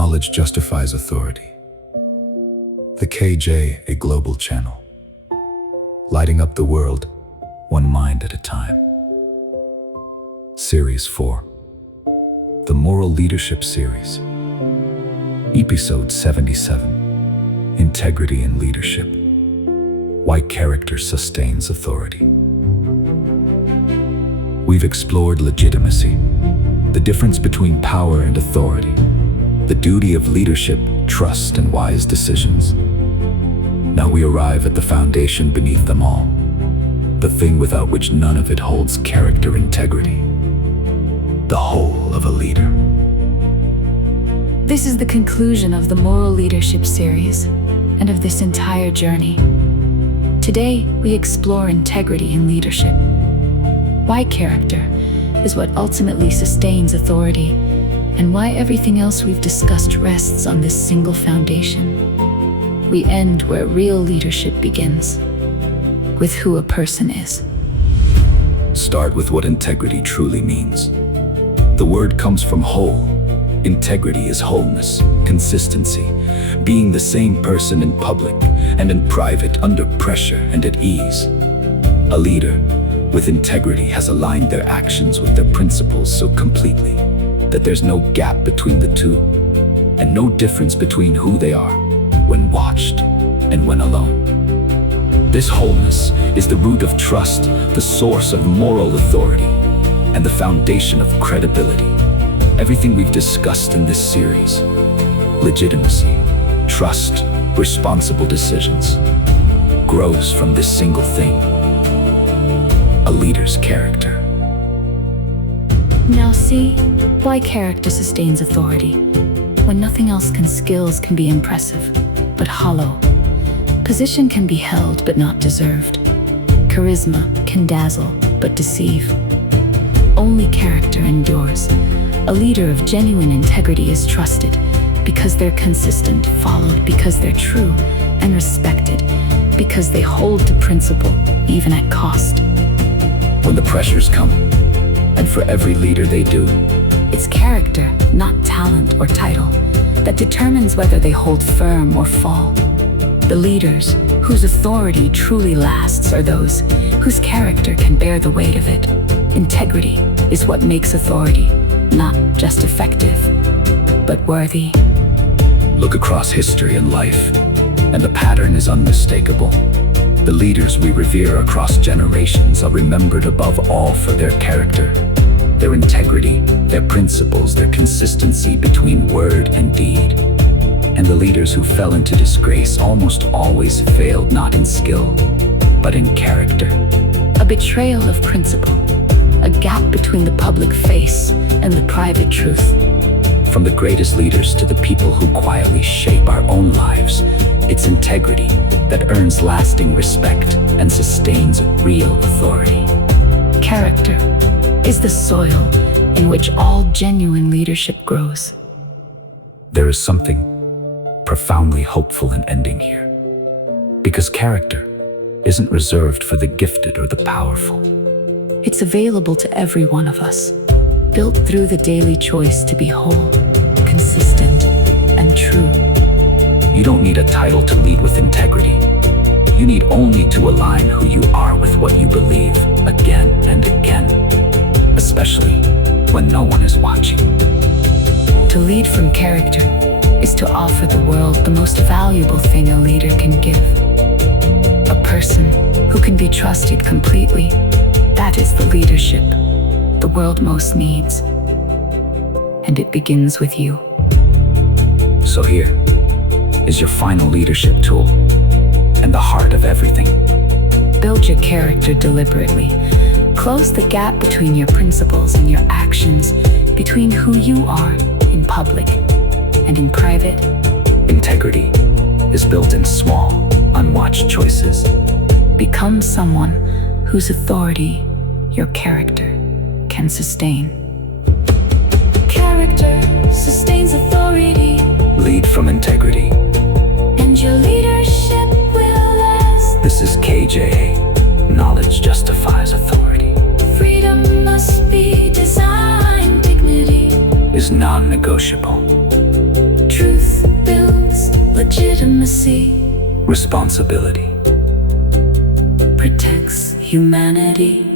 Knowledge justifies authority. The KJ, a global channel, lighting up the world, one mind at a time. Series 4, the Moral Leadership Series. Episode 77, Integrity in Leadership. Why character sustains authority. We've explored legitimacy, the difference between power and authority, the duty of leadership, trust, and wise decisions. Now we arrive at the foundation beneath them all, the thing without which none of it holds character integrity, the whole of a leader. This is the conclusion of the Moral Leadership series and of this entire journey. Today, we explore integrity in leadership. Why character is what ultimately sustains authority, and why everything else we've discussed rests on this single foundation. We end where real leadership begins, with who a person is. Start with what integrity truly means. The word comes from whole. Integrity is wholeness, consistency, being the same person in public and in private, under pressure and at ease. A leader with integrity has aligned their actions with their principles so completely that there's no gap between the two, and no difference between who they are when watched and when alone. This wholeness is the root of trust, the source of moral authority, and the foundation of credibility. Everything we've discussed in this series, legitimacy, trust, responsible decisions, grows from this single thing: a leader's character. Now see why character sustains authority. When nothing else can, skills can be impressive, but hollow. Position can be held, but not deserved. Charisma can dazzle, but deceive. Only character endures. A leader of genuine integrity is trusted because they're consistent, followed because they're true, and respected because they hold to principle, even at cost. When the pressures come, and for every leader they do, it's character, not talent or title, that determines whether they hold firm or fall. The leaders whose authority truly lasts are those whose character can bear the weight of it. Integrity is what makes authority not just effective, but worthy. Look across history and life, and the pattern is unmistakable. The leaders we revere across generations are remembered above all for their character, their integrity, their principles, their consistency between word and deed. And the leaders who fell into disgrace almost always failed not in skill, but in character. A betrayal of principle, a gap between the public face and the private truth. From the greatest leaders to the people who quietly shape our own lives, it's integrity that earns lasting respect and sustains real authority. Character is the soil in which all genuine leadership grows. There is something profoundly hopeful in ending here, because character isn't reserved for the gifted or the powerful. It's available to every one of us, built through the daily choice to be whole, consistent, and true. You don't need a title to lead with integrity. You need only to align who you are with what you believe again and again, especially when no one is watching. To lead from character is to offer the world the most valuable thing a leader can give. A person who can be trusted completely. That is the leadership the world most needs. And it begins with you. So here is your final leadership tool, and the heart of everything. Build your character deliberately. Close the gap between your principles and your actions, between who you are in public and in private. Integrity is built in small, unwatched choices. Become someone whose authority your character can sustain. Character sustains authority. Lead from integrity, and your leadership will last. This is KJ. Knowledge justifies authority. Freedom must be designed. Dignity is non-negotiable. Legitimacy responsibility. protects humanity.